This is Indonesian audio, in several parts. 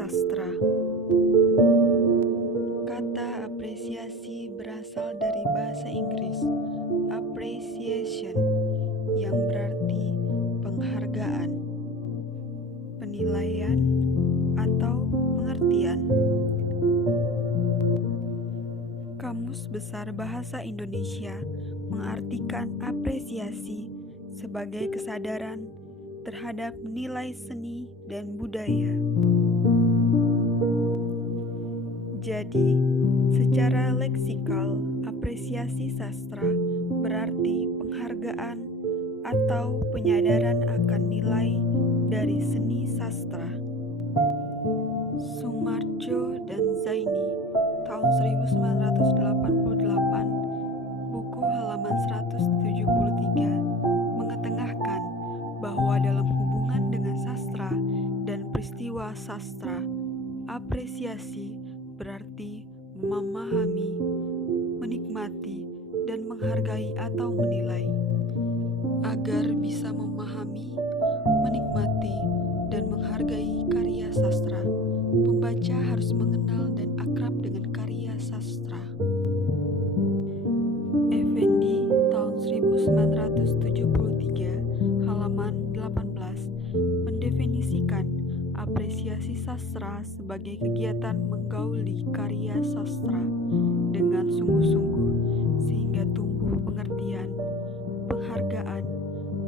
sastra. Kata apresiasi berasal dari bahasa Inggris appreciation, yang berarti penghargaan, penilaian, atau pengertian. Kamus Besar Bahasa Indonesia mengartikan apresiasi sebagai kesadaran terhadap nilai seni dan budaya. Jadi, secara leksikal, apresiasi sastra berarti penghargaan atau penyadaran akan nilai dari seni sastra. Sumarjo dan Zaini, tahun 1988, buku halaman 173, mengetengahkan bahwa dalam hubungan dengan sastra dan peristiwa sastra, apresiasi berarti memahami, menikmati, dan menghargai atau menilai. Agar bisa memahami, menikmati, dan menghargai karya sastra, pembaca harus mengenal dan akrab dengan karya sastra. Effendi, tahun 1973, halaman 18, mendefinisikan apresiasi sastra sebagai kegiatan menggauli karya sastra dengan sungguh-sungguh sehingga tumbuh pengertian, penghargaan,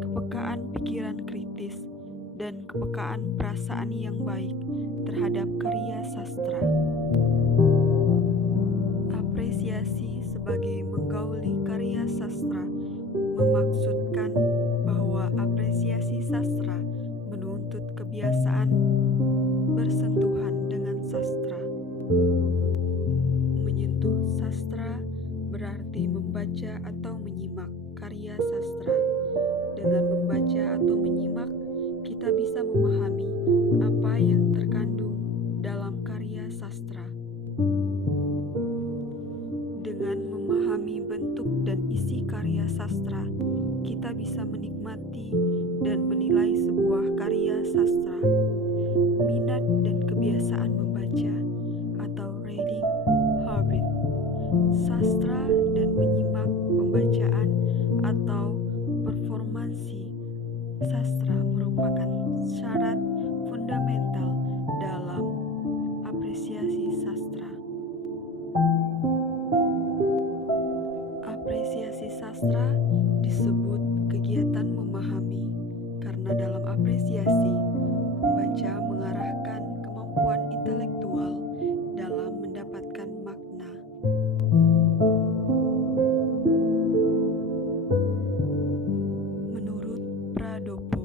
kepekaan pikiran kritis, dan kepekaan perasaan yang baik terhadap karya sastra. Apresiasi sebagai menggauli karya sastra memaksudkan bahwa apresiasi sastra menuntut kebiasaan bersentuhan dengan sastra. Menyentuh sastra berarti membaca atau menyimak karya sastra. Dengan membaca atau menyimak, kita bisa memahami apa yang terkandung dalam karya sastra. Dengan memahami bentuk dan isi karya sastra, kita bisa menikmati dan menilai sebuah karya sastra. Minat dan kebiasaan membaca atau reading habit. Sastra dan menyimak pembacaan atau performansi sastra merupakan syarat fundamental dalam apresiasi sastra. Apresiasi sastra disebut kegiatan memahami karena dalam apresiasi pembaca mengarahkan kemampuan intelektual dalam mendapatkan makna. Menurut Pradopo,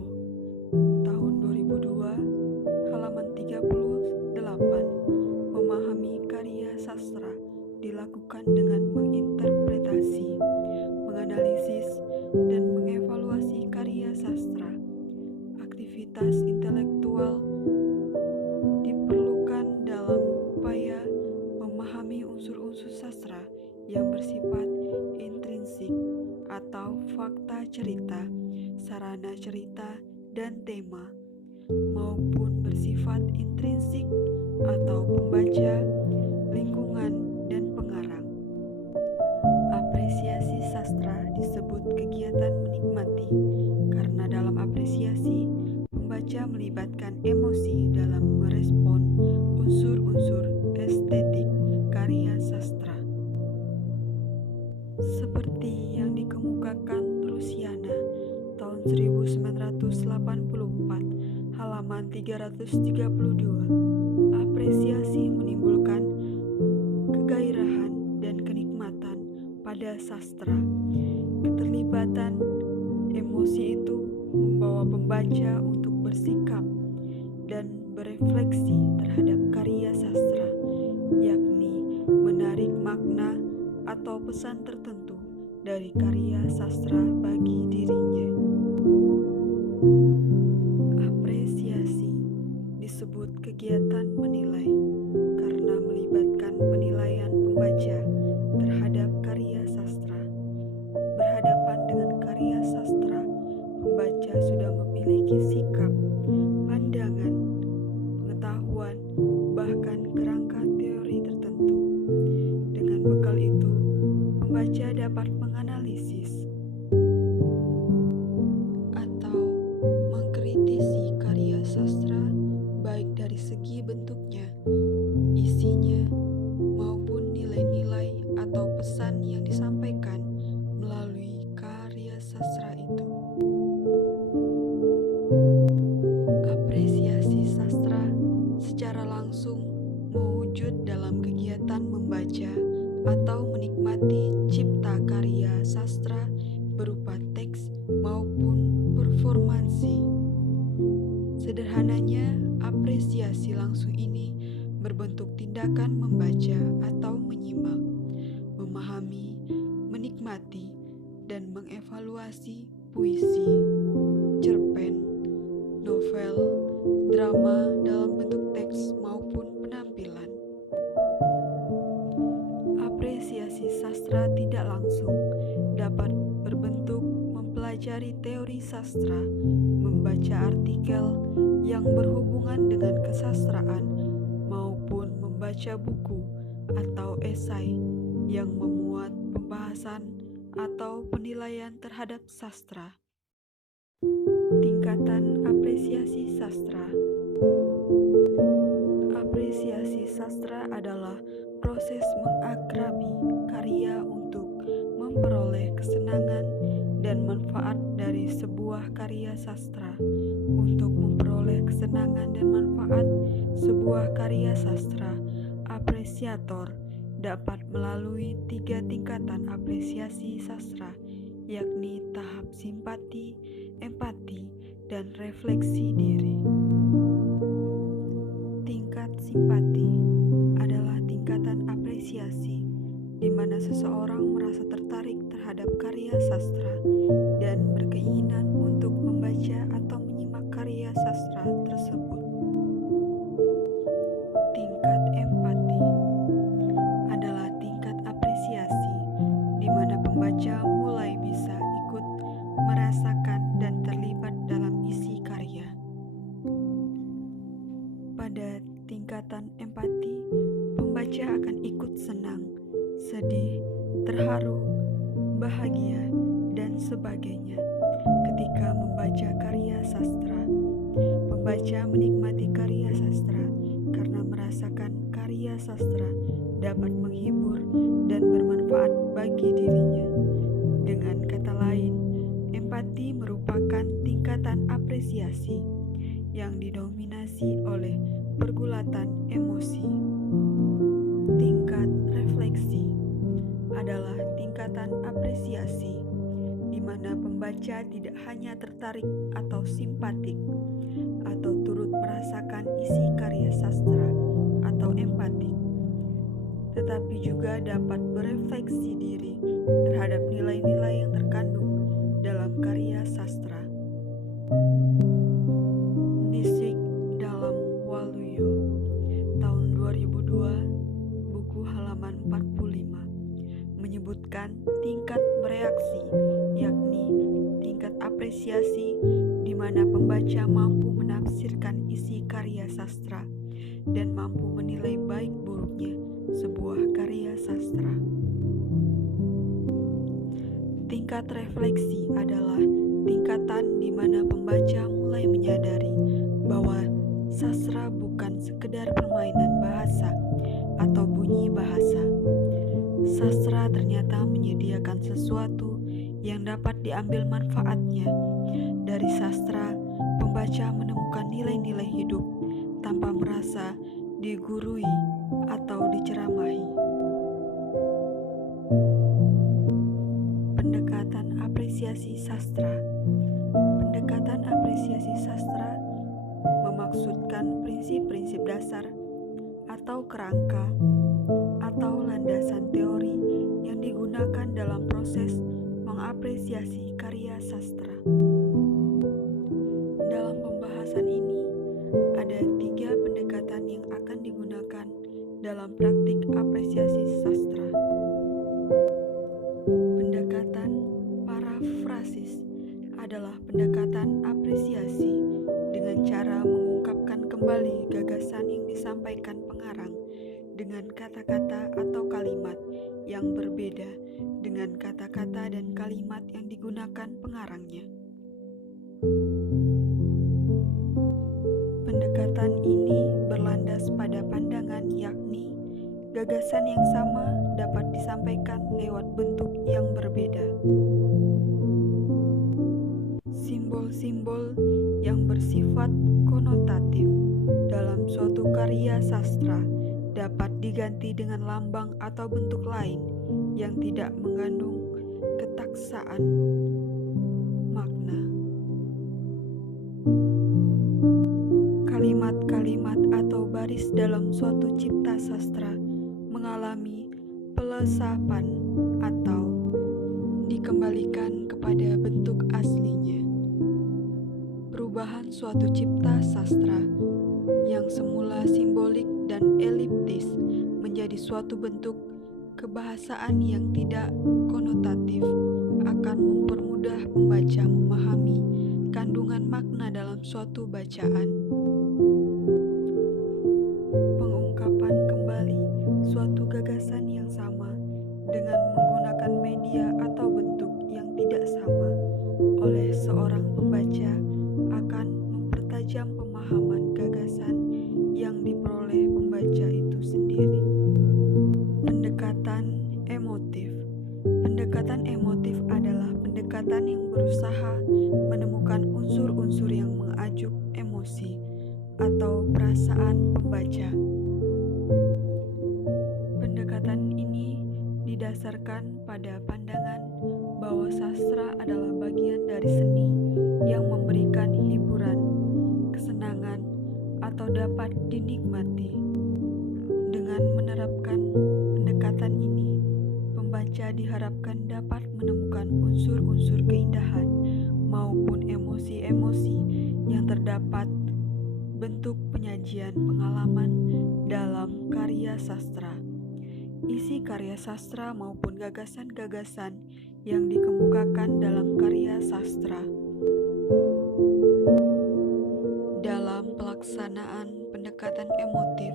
tahun 2002, halaman 38, memahami karya sastra dilakukan dengan menginterpretasi, menganalisis, dan mengevaluasi karya sastra. Aktivitas intelektual diperlukan dalam upaya memahami unsur-unsur sastra yang bersifat intrinsik atau fakta cerita, sarana cerita, dan tema, maupun bersifat intrinsik atau pembaca, lingkungan, dan pengarang. Apresiasi sastra disebut kegiatan menikmati karena dalam apresiasi pembaca melibatkan emosi dalam merespon unsur-unsur estetik karya sastra. Seperti yang dikemukakan Rusiana tahun 1984, halaman 332, apresiasi menimbulkan kegairahan dan kenikmatan pada sastra. Keterlibatan emosi itu membawa pembaca untuk bersikap dan berefleksi terhadap karya sastra, yakni menarik makna atau pesan tertentu dari karya sastra bagi dirinya. Apresiasi disebut kegiatan menilai karena melibatkan penilaian pembaca terhadap karya sastra. Berhadapan dengan karya sastra, pembaca sudah memiliki sikap, pandangan, pengetahuan, atau menikmati cipta karya sastra berupa teks maupun performansi. Sederhananya, apresiasi langsung ini berbentuk tindakan membaca atau menyimak, memahami, menikmati, dan mengevaluasi puisi, cerpen, novel, drama dalam bentuk teks maupun penampilan. Apresiasi sastra tidak langsung dapat berbentuk mempelajari teori sastra, membaca artikel yang berhubungan dengan kesastraan, maupun membaca buku atau esai yang memuat pembahasan atau penilaian terhadap sastra. Tingkatan apresiasi sastra. Apresiasi sastra adalah proses mengakrabi karya untuk memperoleh kesenangan dan manfaat dari sebuah karya sastra. Untuk memperoleh kesenangan dan manfaat sebuah karya sastra, apresiator dapat melalui 3 tingkatan apresiasi sastra, yakni tahap simpati, empati, dan refleksi diri. Tingkat simpati adalah tingkatan apresiasi di mana seseorang merasa tertarik terhadap karya sastra dan berkeinginan untuk membaca atau menyimak karya sastra tersebut. Tingkat empati adalah tingkat apresiasi di mana pembaca mulai bisa ikut merasakan dan terlibat dalam isi karya. Pada tingkatan empati, pembaca akan ikut senang, sedih, terharu, bahagia, dan sebagainya ketika membaca karya sastra. Pembaca menikmati karya sastra karena merasakan karya sastra dapat menghibur dan bermanfaat bagi dirinya. Dengan kata lain, empati merupakan tingkatan apresiasi yang didominasi oleh pergulatan emosi. Tingkat refleksi adalah tingkatan apresiasi di mana pembaca tidak hanya tertarik atau simpatik atau turut merasakan isi karya sastra atau empatik, tetapi juga dapat berefleksi diri terhadap nilai-nilai yang terkandung dalam karya sastra. Bisik dalam Waluyo tahun 2002, buku halaman 45, menyebutkan tingkat bereaksi, yakni tingkat apresiasi di mana pembaca mampu menafsirkan isi karya sastra dan mampu menilai baik buruknya sebuah karya sastra. Tingkat refleksi adalah tingkatan di mana pembaca mulai menyadari bahwa sastra bukan sekedar permainan bahasa atau bunyi bahasa. Sastra ternyata menyediakan sesuatu yang dapat diambil manfaatnya. Dari sastra, pembaca menemukan nilai-nilai hidup tanpa merasa digurui atau diceramahi. Pendekatan apresiasi sastra. Pendekatan apresiasi sastra memaksudkan prinsip-prinsip dasar atau kerangka atau landasan teori yang digunakan dalam proses mengapresiasi karya sastra. Dalam pembahasan ini, ada 3 pendekatan yang akan digunakan dalam praktik apresiasi sastra. Pendekatan parafrasis adalah pendekatan apresiasi dengan cara mengungkapkan kembali gagasan yang disampaikan pengarang dengan kata-kata atau kalimat yang berbeda dengan kata-kata dan kalimat yang digunakan pengarangnya. Pendekatan ini berlandas pada pandangan, yakni gagasan yang sama dapat disampaikan lewat bentuk yang berbeda. Simbol-simbol yang bersifat konotatif dalam suatu karya sastra dapat diganti dengan lambang atau bentuk lain yang tidak mengandung ketaksaan makna. Kalimat-kalimat atau baris dalam suatu cipta sastra mengalami pelesapan atau dikembalikan kepada bentuk aslinya. Perubahan suatu cipta sastra yang semula simbolik dan eliptis menjadi suatu bentuk kebahasaan yang tidak konotatif akan mempermudah pembaca memahami kandungan makna dalam suatu bacaan. Pengungkapan kembali suatu gagasan yang sama dengan menggunakan media atau bentuk yang tidak sama oleh seorang pembaca akan mempertajam pemahaman gagasan yang diperoleh pembaca itu sendiri. Pendekatan emotif. Pendekatan emotif adalah pendekatan yang berusaha menemukan unsur-unsur yang mengajuk emosi atau perasaan pembaca. Pendekatan ini didasarkan pada pandangan bahwa sastra adalah bagian dari seni yang memberikan hiburan, kesenangan, atau dapat dinikmati. Dengan menerapkan pendekatan ini, pembaca diharapkan dapat menemukan unsur-unsur keindahan maupun emosi-emosi yang terdapat bentuk penyajian pengalaman dalam karya sastra. Isi karya sastra maupun gagasan-gagasan yang dikemukakan dalam karya sastra. Dalam pelaksanaan pendekatan emotif,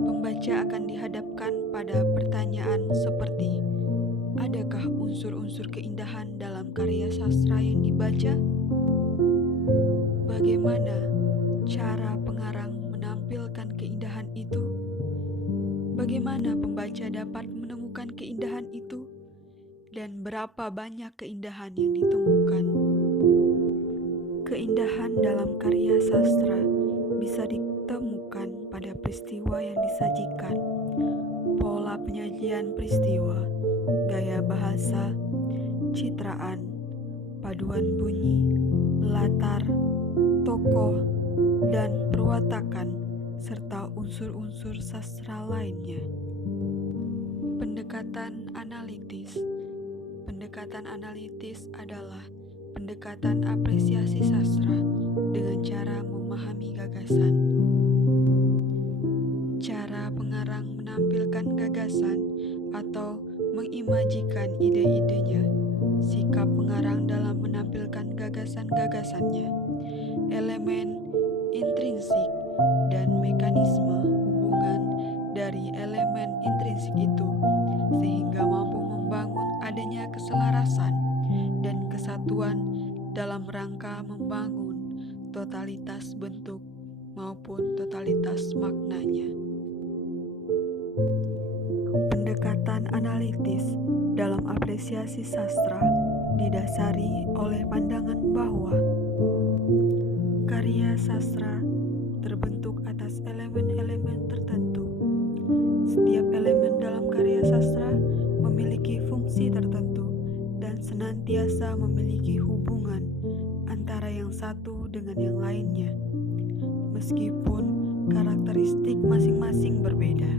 pembaca akan dihadapkan pada pertanyaan seperti, adakah unsur-unsur keindahan dalam karya sastra yang dibaca? Bagaimana cara pengarang menampilkan keindahan itu? Bagaimana pembaca dapat menemukan keindahan itu? Dan berapa banyak keindahan yang ditemukan? Keindahan dalam karya sastra bisa ditemukan pada peristiwa yang disajikan, pola penyajian peristiwa, gaya bahasa, citraan, paduan bunyi, latar, tokoh, dan perwatakan, serta unsur-unsur sastra lainnya. Pendekatan analitis. Pendekatan analitis adalah pendekatan apresiasi sastra dengan cara memahami gagasan. Cara pengarang menampilkan gagasan atau mengimajikan ide-idenya, sikap pengarang dalam menampilkan gagasan-gagasannya, elemen intrinsik dan mekanisme hubungan dari elemen intrinsik itu, sehingga mampu membangun adanya keselarasan dan kesatuan dalam rangka membangun totalitas bentuk maupun totalitas maknanya. Pendekatan analitis dalam apresiasi sastra didasari oleh pandangan bahwa karya sastra terbentuk atas elemen-elemen tertentu. Setiap elemen dalam karya sastra memiliki fungsi tertentu dan senantiasa memiliki hubungan antara yang satu dengan yang lainnya, meskipun karakteristik masing-masing berbeda.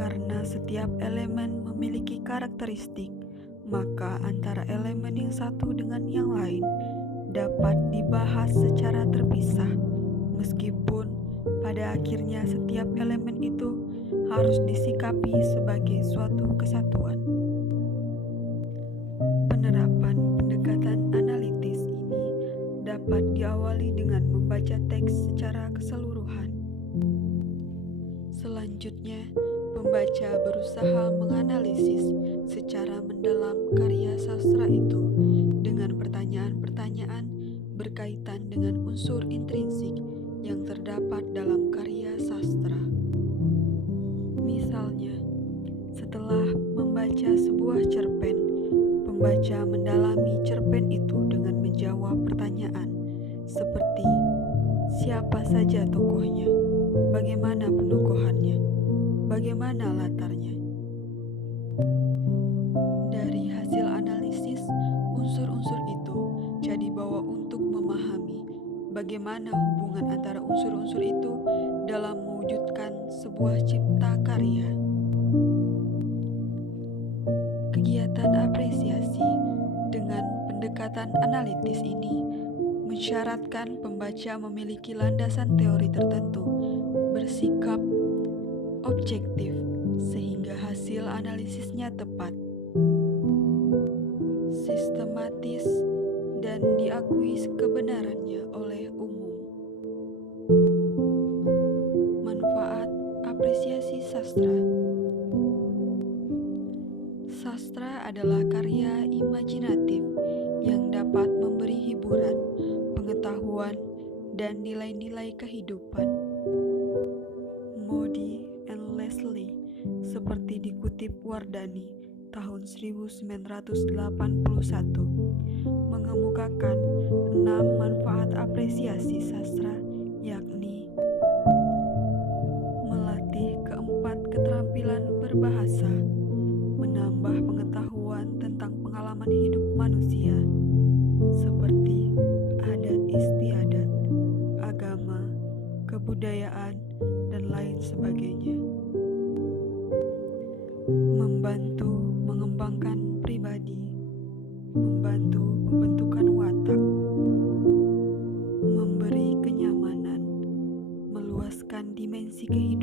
Karena setiap elemen memiliki karakteristik, maka antara elemen yang satu dengan yang lain dapat dibahas secara terpisah, meskipun pada akhirnya setiap elemen itu harus disikapi sebagai suatu kesatuan. Penerapan pendekatan analitis ini dapat diawali dengan membaca teks secara keseluruhan. Selanjutnya, pembaca berusaha menganalisis secara mendalam karya sastra itu dengan pertanyaan-pertanyaan berkaitan dengan unsur intrinsik yang terdapat dalam karya sastra. Misalnya, setelah membaca sebuah cerpen, pembaca mendalami cerpen itu dengan menjawab pertanyaan seperti siapa saja tokohnya, Bagaimana penokohannya? Bagaimana latarnya? Dari hasil analisis unsur-unsur itu, jadi bawa untuk memahami bagaimana hubungan antara unsur-unsur itu dalam mewujudkan sebuah cipta karya. Kegiatan apresiasi dengan pendekatan analitis ini mensyaratkan pembaca memiliki landasan teori tertentu, bersikap objektif, sehingga hasil analisisnya tepat, sistematis, dan diakui kebenarannya oleh umum. Manfaat apresiasi sastra. Sastra adalah karya imajinatif yang dapat memberi hiburan, pengetahuan, dan nilai-nilai kehidupan. Moody and Leslie, seperti dikutip Wardani tahun 1981, mengemukakan 6 manfaat apresiasi sastra, yakni melatih keempat keterampilan berbahasa, menambah pengetahuan tentang pengalaman hidup manusia, seperti adat istiadat, agama, kebudayaan, dan lain sebagainya. Membantu mengembangkan pribadi, membantu pembentukan watak, memberi kenyamanan, meluaskan dimensi kehidupan,